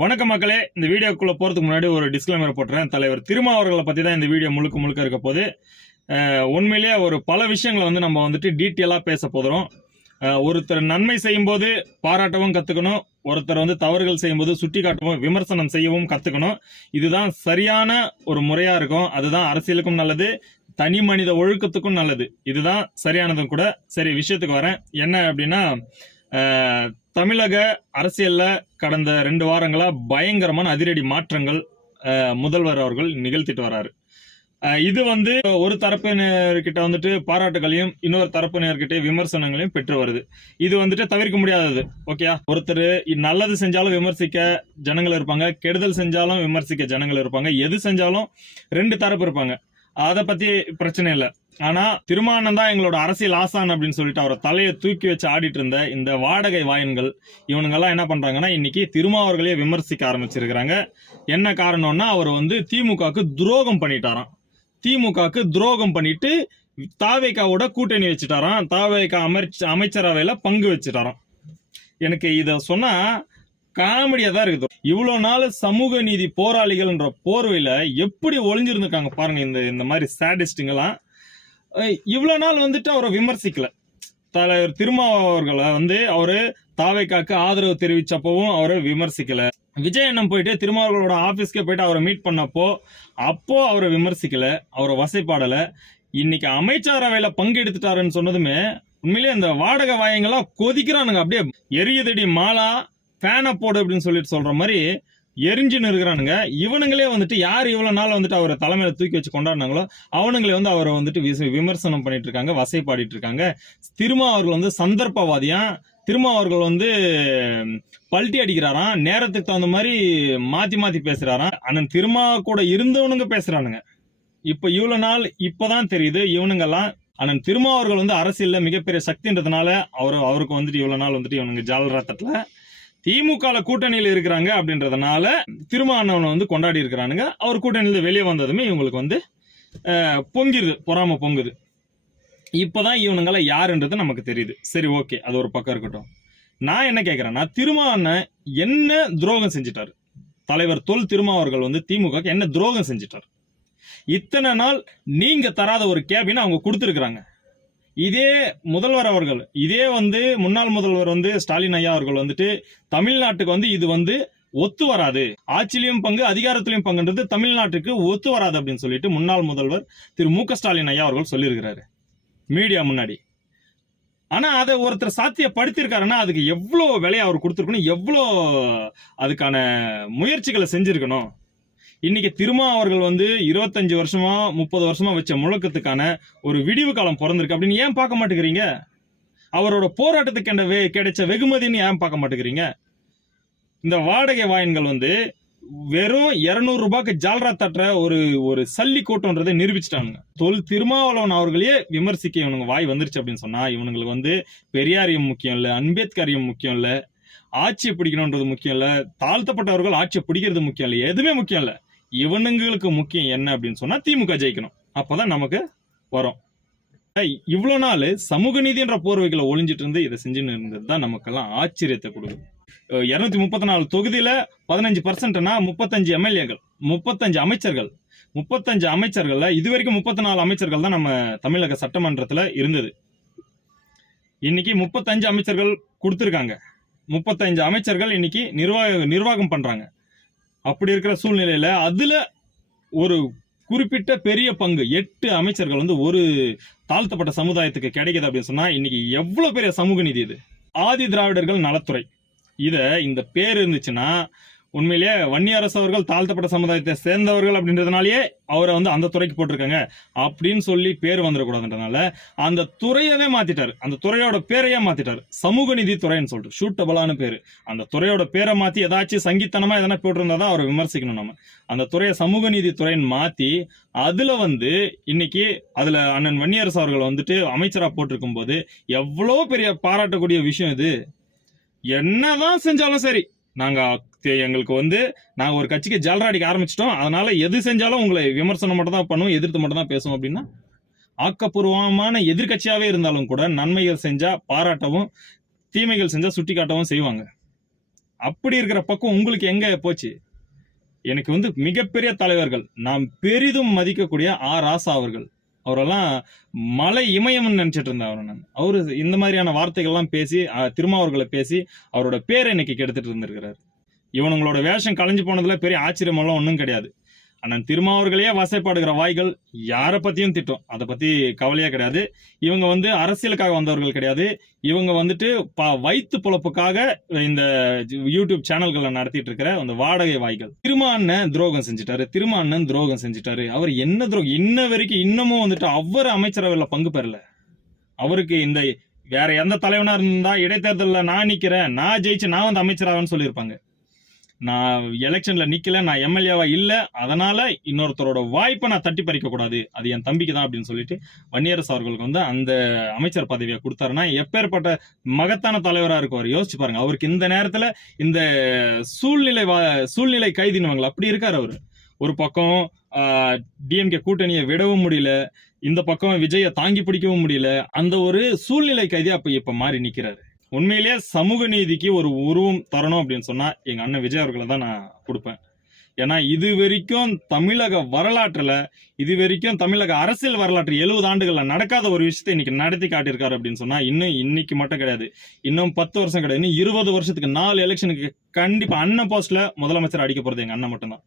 வணக்கம் மக்களே, இந்த வீடியோக்குள்ள போறதுக்கு முன்னாடி ஒரு டிஸ்க்ளைமர் போட்டுறேன். தலைவர் திருமா அவர்களை பத்தி தான் இந்த வீடியோ முழுக்க இருக்க போது. உண்மையிலேயே ஒரு பல விஷயங்களை நம்ம வந்துட்டு டீட்டெயிலா பேச போகிறோம். ஒருத்தர் நன்மை செய்யும் போது பாராட்டவும் கத்துக்கணும், ஒருத்தர் தவறுகள் செய்யும் போது சுட்டி காட்டவும் விமர்சனம் செய்யவும் கத்துக்கணும். இதுதான் சரியான ஒரு முறையா இருக்கும். அதுதான் அரசியலுக்கும் நல்லது, தனி மனித ஒழுக்கத்துக்கும் நல்லது. இதுதான் சரியானதும் கூட. சரி, விஷயத்துக்கு வரேன். என்ன அப்படின்னா, தமிழக அரசியல்ல கடந்த 2 வாரங்களா பயங்கரமான அதிரடி மாற்றங்கள் முதல்வர் அவர்கள் நிகழ்த்திட்டு வராரு. இது ஒரு தரப்பினர்கிட்ட பாராட்டுகளையும் இன்னொரு தரப்பினர்கிட்ட விமர்சனங்களையும் பெற்று வருது. இது தவிர்க்க முடியாதது. ஓகே, ஒருத்தர் நல்லது செஞ்சாலும் விமர்சிக்க ஜனங்கள் இருப்பாங்க, கெடுதல் செஞ்சாலும் விமர்சிக்க ஜனங்கள் இருப்பாங்க. எது செஞ்சாலும் 2 தரப்பு இருப்பாங்க. அதை பத்தி பிரச்சனை இல்லை. ஆனா திருமாவளவன் தான் எங்களோட அரசியல் ஆசான் அப்படின்னு சொல்லிட்டு அவரை தலையை தூக்கி வச்சு ஆடிட்டு இருந்த இந்த வாடகை வாயன்கள் இவனுங்கெல்லாம் என்ன பண்றாங்கன்னா, இன்னைக்கு திருமாவர்களையே விமர்சிக்க ஆரம்பிச்சிருக்கிறாங்க. என்ன காரணம்னா, அவர் திமுகவுக்கு துரோகம் பண்ணிட்டாராம். திமுகவுக்கு துரோகம் பண்ணிட்டு தாவேகாவோட கூட்டணி வச்சுட்டாராம். தாவேகா அமைச்சரவையில பங்கு வச்சுட்டாராம். எனக்கு இத சொன்னா காமெடியா தான் இருக்குது. இவ்வளவு நாள் சமூக நீதி போராளிகள்ன்ற போர்வையில எப்படி ஒளிஞ்சிருந்திருக்காங்க பாருங்க இந்த மாதிரி சாடிஸ்டுங்கெல்லாம். இவ்வளவு நாள் அவரை விமர்சிக்கல. தலைவர் திருமாவர்களை அவரு தாவேகாக்கு ஆதரவு தெரிவிச்சப்பவும் அவரை விமர்சிக்கல. விஜயண்ணன் போயிட்டு திருமாவர்களோட ஆபீஸ்க்கு போயிட்டு அவரை மீட் பண்ணப்போ அவரை விமர்சிக்கல, அவரை வசைப்பாடல. இன்னைக்கு அமைச்சரவையில பங்கெடுத்துட்டாருன்னு சொன்னதுமே உண்மையிலேயே இந்த வாடகை வாயங்கள்லாம் கொதிக்கிறானுங்க. அப்படியே எரியுதடி மாலா ஃபேனை போடு அப்படின்னு சொல்லிட்டு சொல்ற மாதிரி எரிஞ்சுன்னு இருக்கிறானுங்க. இவனுங்களே யார் இவ்வளவு நாள் அவரை தலைமையில தூக்கி வச்சு கொண்டாடினாங்களோ அவனுங்களே அவரை விமர்சனம் பண்ணிட்டு இருக்காங்க, வசைப்பாடிட்டு இருக்காங்க. திருமாவர்கள் சந்தர்ப்பவாதியா, திருமாவர்கள் பல்ட்டி அடிக்கிறாராம், நேரத்துக்கு தகுந்த மாதிரி மாத்தி பேசுறாராம். அண்ணன் திருமா கூட இருந்தவனுங்க பேசுறானுங்க. இப்ப இவ்வளவு நாள் இப்பதான் தெரியுது இவனுங்கெல்லாம் அண்ணன் திருமாவர்கள் அரசியல்ல மிகப்பெரிய சக்தின்றதுனால அவருக்கு இவ்வளவு நாள் இவனுங்க ஜாலராத்தட்டுல திமுக கூட்டணியில் இருக்கிறாங்க அப்படின்றதுனால திருமாவளவனை கொண்டாடி இருக்கிறானுங்க. அவர் கூட்டணியில வெளியே வந்ததுமே இவங்களுக்கு பொங்கிருது, பொறாம பொங்குது. இப்பதான் இவனுங்கெல்லாம் யாருன்றது நமக்கு தெரியுது. சரி, ஓகே, அது ஒரு பக்கம் இருக்கட்டும். நான் என்ன கேட்கிறேன்னா, திருமாவளவன் என்ன துரோகம் செஞ்சிட்டாரு? தலைவர் தொல் திருமாவர்கள் திமுக என்ன துரோகம் செஞ்சிட்டாரு? இத்தனை நாள் நீங்க தராத ஒரு கேபினை அவங்க கொடுத்திருக்கிறாங்க. இதே முதல்வர் அவர்கள், இதே முன்னாள் முதல்வர் ஸ்டாலின் ஐயா அவர்கள் தமிழ்நாட்டுக்கு இது ஒத்து வராது, ஆட்சியிலையும் பங்கு அதிகாரத்திலையும் பங்குன்றது தமிழ்நாட்டுக்கு ஒத்து வராது அப்படின்னு சொல்லிட்டு முன்னாள் முதல்வர் திரு மு க ஸ்டாலின் ஐயா அவர்கள் சொல்லியிருக்கிறாரு மீடியா முன்னாடி. ஆனா அதை ஒருத்தர் சாத்தியப்படுத்திருக்காருன்னா அதுக்கு எவ்வளவு விலையை அவர் கொடுத்திருக்கணும், எவ்வளோ அதுக்கான முயற்சிகளை செஞ்சிருக்கணும். இன்னைக்கு திருமா அவர்கள் 25 வருஷமா 30 வருஷமா வச்ச முழக்கத்துக்கான ஒரு விடிவு காலம் பிறந்திருக்கு அப்படின்னு ஏன் பார்க்க மாட்டேங்கிறீங்க? அவரோட போராட்டத்துக்கு கிடைச்ச வெகுமதின்னு ஏன் பார்க்க மாட்டேங்கிறீங்க? இந்த வாடகை வாயன்கள் வெறும் 200 ரூபாய்க்கு ஜால்ரா தட்டுற ஒரு சல்லி கூட்டம்ன்றதை நிரூபிச்சுட்டாங்க. தொல் திருமாவளவன் அவர்களே விமர்சிக்க இவனுங்க வாய் வந்துருச்சு அப்படின்னு சொன்னா இவனுங்களுக்கு பெரியாரியம் முக்கியம் இல்ல, அம்பேத்கரியம் முக்கியம் இல்ல, ஆட்சியை பிடிக்கணும்ன்றது முக்கியம் இல்ல, தாழ்த்தப்பட்டவர்கள் ஆட்சியை பிடிக்கிறது முக்கியம் இல்ல, எதுவுமே முக்கியம் இல்ல. இவனுங்களுக்கு முக்கியம் என்ன அப்படின்னு சொன்னா திமுக ஜெயிக்கணும், அப்பதான் நமக்கு வரும். இவ்வளவு நாள் சமூக நீதின்ற போர்வைகளை ஒளிஞ்சிட்டு இருந்து இதை செஞ்சுன்னு இருந்ததுதான் நமக்கெல்லாம் ஆச்சரியத்தை கொடுக்குது. 234 தொகுதியில 15%னா 35 எம்எல்ஏக்கள், 35 அமைச்சர்கள், 35 அமைச்சர்கள்ல இதுவரைக்கும் 34 அமைச்சர்கள் தான் நம்ம தமிழக சட்டமன்றத்துல இருந்தது. இன்னைக்கு 35 அமைச்சர்கள் கொடுத்திருக்காங்க. 35 அமைச்சர்கள் இன்னைக்கு நிர்வாகம் பண்றாங்க. அப்படி இருக்கிற சூழ்நிலையில அதுல ஒரு குறிப்பிட்ட பெரிய பங்கு 8 அமைச்சர்கள் ஒரு தாழ்த்தப்பட்ட சமுதாயத்துக்கு கிடைக்குது அப்படின்னு சொன்னா இன்னைக்கு எவ்வளவு பெரிய சமூக நீதி இது. ஆதி திராவிடர்கள் நலத்துறை, இந்த பேர் இருந்துச்சுன்னா உண்மையிலேயே வன்னியரசு அவர்கள் தாழ்த்தப்பட்ட சமுதாயத்தை சேர்ந்தவர்கள் அப்படின்றதுனாலயே அவரை அந்த துறைக்கு போட்டிருக்காங்க அப்படின்னு சொல்லி பேர் வந்துடக்கூடாதுன்றதுனால அந்த துறையவே மாத்திட்டாரு. அந்த துறையோட பேரையே மாத்திட்டாரு, சமூக நீதி துறைன்னு சொல்லிட்டு ஷூட்டபிளான பேரு. அந்த துறையோட பேரை மாத்தி ஏதாச்சும் சங்கீத்தனமா எதனா போட்டிருந்தாதான் அவரை விமர்சிக்கணும். நம்ம அந்த துறையை சமூக நீதி துறைன்னு மாத்தி அதுல இன்னைக்கு அதுல அண்ணன் வன்னியரசு அவர்கள் அமைச்சரா போட்டிருக்கும் போது எவ்வளவு பெரிய பாராட்டக்கூடிய விஷயம் இது. என்னதான் செஞ்சாலும் சரி, எங்களுக்கு நாங்க ஒரு கட்சிக்கு ஜால்ராடிக்க ஆரம்பிச்சிட்டோம், அதனால எது செஞ்சாலும் உங்களை விமர்சனம் மட்டும் தான் பண்ணுவோம், எதிர்த்து மட்டும் தான் பேசுவோம் அப்படின்னா ஆக்கப்பூர்வமான எதிர்கட்சியாவே இருந்தாலும் கூட நன்மைகள் செஞ்சா பாராட்டவும், தீமைகள் செஞ்சா சுட்டி காட்டவும் செய்வாங்க. அப்படி இருக்கிற பக்கம் உங்களுக்கு எங்க போச்சு? எனக்கு வந்து மிகப்பெரிய தலைவர்கள், நாம் பெரிதும் மதிக்கக்கூடிய ராசா அவர்கள், அவரெல்லாம் மலை இமயம்னு நினைச்சிட்டு இருந்தேன் அவரை நான். அவரு இந்த மாதிரியான வார்த்தைகள்லாம் பேசி திருமாவர்களை பேசி அவரோட பேரை இன்னைக்கு கெடுத்துட்டு இருந்திருக்கிறாரு. இவனுங்களோட வேஷம் கலைஞ்சு போனதுல பெரிய ஆச்சரியமெல்லாம் ஒன்றும் கிடையாது. அண்ணன் திருமாவர்களையே வசைப்பாடுகிற வாய்கள் யாரை பத்தியும் திட்டம், அதை பத்தி கவலையே கிடையாது. இவங்க வந்து அரசியலுக்காக வந்தவர்கள் கிடையாது. இவங்க வந்துட்டு வயிற்று பொழப்புக்காக இந்த யூடியூப் சேனல்களை நடத்திட்டு இருக்கிற அந்த வாடகை வாய்கள். திருமாண்ணன் துரோகம் செஞ்சுட்டாரு. அவர் என்ன துரோகம் இன்ன வரைக்கும் இன்னமும் வந்துட்டு அவர் அமைச்சரவையில் பங்கு பெறல. அவருக்கு இந்த வேற எந்த தலைவனா இருந்தா இடைத்தேர்தலில் நான் நிக்கிறேன், நான் ஜெயிச்சு நான் வந்து அமைச்சராகன்னு சொல்லியிருப்பாங்க. நான் எலெக்ஷன்ல நிக்கல, நான் எம்எல்ஏவா இல்ல, அதனால இன்னொருத்தரோட வாய்ப்பை நான் தட்டி பறிக்க கூடாது, அது என் தம்பிக்கு தான் அப்படின்னு சொல்லிட்டு வன்னியரசு அவர்களுக்கு வந்து அந்த அமைச்சர் பதவியை கொடுத்தாருன்னா எப்பேற்பட்ட மகத்தான தலைவரா இருக்குவார் யோசிச்சு பாருங்க. அவருக்கு இந்த நேரத்துல இந்த சூழ்நிலை கைதினுவாங்களா அப்படி இருக்காரு அவரு. ஒரு பக்கம் டிஎம்கே கூட்டணியை விடவும் முடியல, இந்த பக்கம் விஜயை தாங்கி பிடிக்கவும் முடியல, அந்த ஒரு சூழ்நிலை கைதி இப்ப மாறி நிக்கிறாரு. உண்மையிலேயே சமூக நீதிக்கு ஒரு உருவம் தரணும் அப்படின்னு சொன்னா எங்க அண்ணன் விஜய் அவர்களை தான் நான் கொடுப்பேன். ஏன்னா இது வரைக்கும் தமிழக வரலாற்றுல, இது வரைக்கும் தமிழக அரசியல் வரலாற்று 70 ஆண்டுகள்ல நடக்காத ஒரு விஷயத்தை இன்னைக்கு நடத்தி காட்டியிருக்காரு அப்படின்னு சொன்னா இன்னும் இன்னைக்கு மட்டும் கிடையாது, இன்னும் 10 வருஷம் கிடையாது, இன்னும் 20 வருஷத்துக்கு 4 எலெக்ஷனுக்கு கண்டிப்பா அண்ணன் போஸ்ட்ல முதலமைச்சர் அடிக்க போறது எங்க அண்ணன் மட்டும்தான்.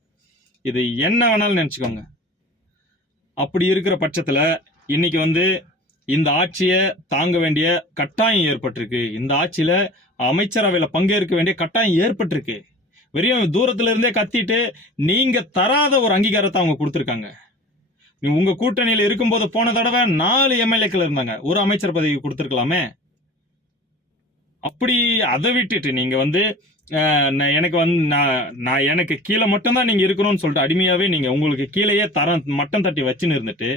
இது என்ன வேணாலும் நினைச்சுக்கோங்க. அப்படி இருக்கிற பட்சத்துல இன்னைக்கு வந்து இந்த ஆட்சியை தாங்க வேண்டிய கட்டாயம் ஏற்பட்டிருக்கு. இந்த ஆட்சியில அமைச்சரவையில பங்கேற்க வேண்டிய கட்டாயம் ஏற்பட்டிருக்கு. வெறும் தூரத்துல இருந்தே கத்திட்டு நீங்க தராத ஒரு அங்கீகாரத்தை அவங்க கொடுத்திருக்காங்க. உங்க கூட்டணியில இருக்கும்போது போன தடவை 4 எம்எல்ஏக்கள் இருந்தாங்க, ஒரு அமைச்சர் பதவி கொடுத்திருக்கலாமே. அப்படி அதை விட்டுட்டு நீங்க வந்து எனக்கு வந்து நான் எனக்கு கீழே மட்டும்தான் நீங்க இருக்கணும்னு சொல்லிட்டு அடிமையாவே நீங்க உங்களுக்கு கீழேயே மட்டம் தட்டி வச்சுன்னு இருந்துட்டு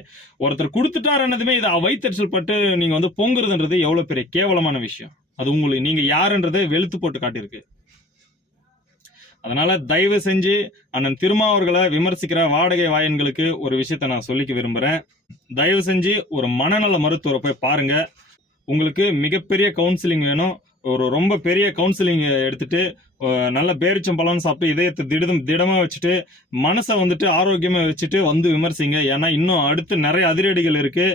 ஒருத்தர் கொடுத்துட்டாருன்னதுமே இதை வைத்தறிச்சல் பட்டு நீங்க வந்து பொங்குறதுன்றது எவ்வளவு பெரிய கேவலமான விஷயம். அது உங்களுக்கு நீங்க யாருன்றதை வெளுத்து போட்டு காட்டியிருக்கு. அதனால தயவு செஞ்சு அண்ணன் திருமாவர்களை விமர்சிக்கிற வாடகை வாயன்களுக்கு ஒரு விஷயத்த நான் சொல்லிக்க விரும்புறேன். தயவு செஞ்சு ஒரு மனநல மருத்துவரை போய் பாருங்க. உங்களுக்கு மிகப்பெரிய கவுன்சிலிங் வேணும். ஒரு ரொம்ப பெரிய கவுன்சிலிங் எடுத்துட்டு நல்ல பேரிச்சம்பழம் சாப்பிட்டு இதயத்தை திடமா வச்சுட்டு மனசை வந்துட்டு ஆரோக்கியமா வச்சுட்டு வந்து விமர்சிங்க. ஏன்னா இன்னும் அடுத்து நிறைய அதிரடிகள் இருக்கு.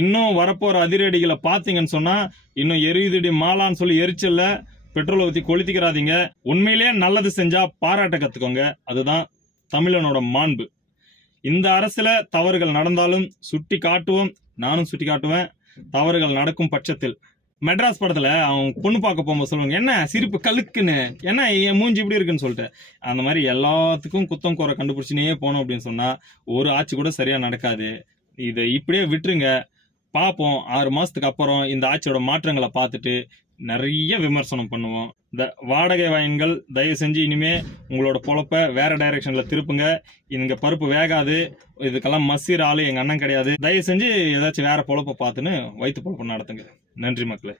இன்னும் வரப்போற அதிரடிகளை பார்த்தீங்கன்னு சொன்னா இன்னும் எரியுதடி மாலான்னு சொல்லி எரிச்சல்ல பெட்ரோலை ஊற்றி கொளுத்திக்கிறாதீங்க. உண்மையிலேயே நல்லது செஞ்சா பாராட்ட கத்துக்கோங்க. அதுதான் தமிழனோட மாண்பு. இந்த அரசுல தவறுகள் நடந்தாலும் சுட்டி காட்டுவோம், நானும் சுட்டி காட்டுவேன். தவறுகள் நடக்கும் பட்சத்தில் மெட்ராஸ் படத்துல அவங்க பொண்ணு பார்க்க போகும்போது சொல்லுவாங்க, என்ன சிரிப்பு கலுக்குன்னு, என்ன என் மூஞ்சி இப்படி இருக்குன்னு சொல்லிட்டு, அந்த மாதிரி எல்லாத்துக்கும் குத்தம் குறை கண்டுபிடிச்சினே போனோம் அப்படின்னு சொன்னா ஒரு ஆட்சி கூட சரியா நடக்காது. இதை இப்படியே விட்டுருங்க. பார்ப்போம் 6 மாசத்துக்கு அப்புறம் இந்த ஆட்சியோட மாற்றங்களை பார்த்துட்டு நிறைய விமர்சனம் பண்ணுவோம். இந்த வாடகை வாயன்கள் தயவு செஞ்சு இனிமே உங்களோட பொழப்ப வேற டைரக்ஷன்ல திருப்புங்க. இங்க பருப்பு வேகாது, இதுக்கெல்லாம் மசீர் ஆளு எங்க அண்ணன் கிடையாது. தயவு செஞ்சு ஏதாச்சும் வேற பொழப்ப பார்த்துன்னு வயிற்று பொழப்பு நடத்துங்க. நன்றி மக்களே.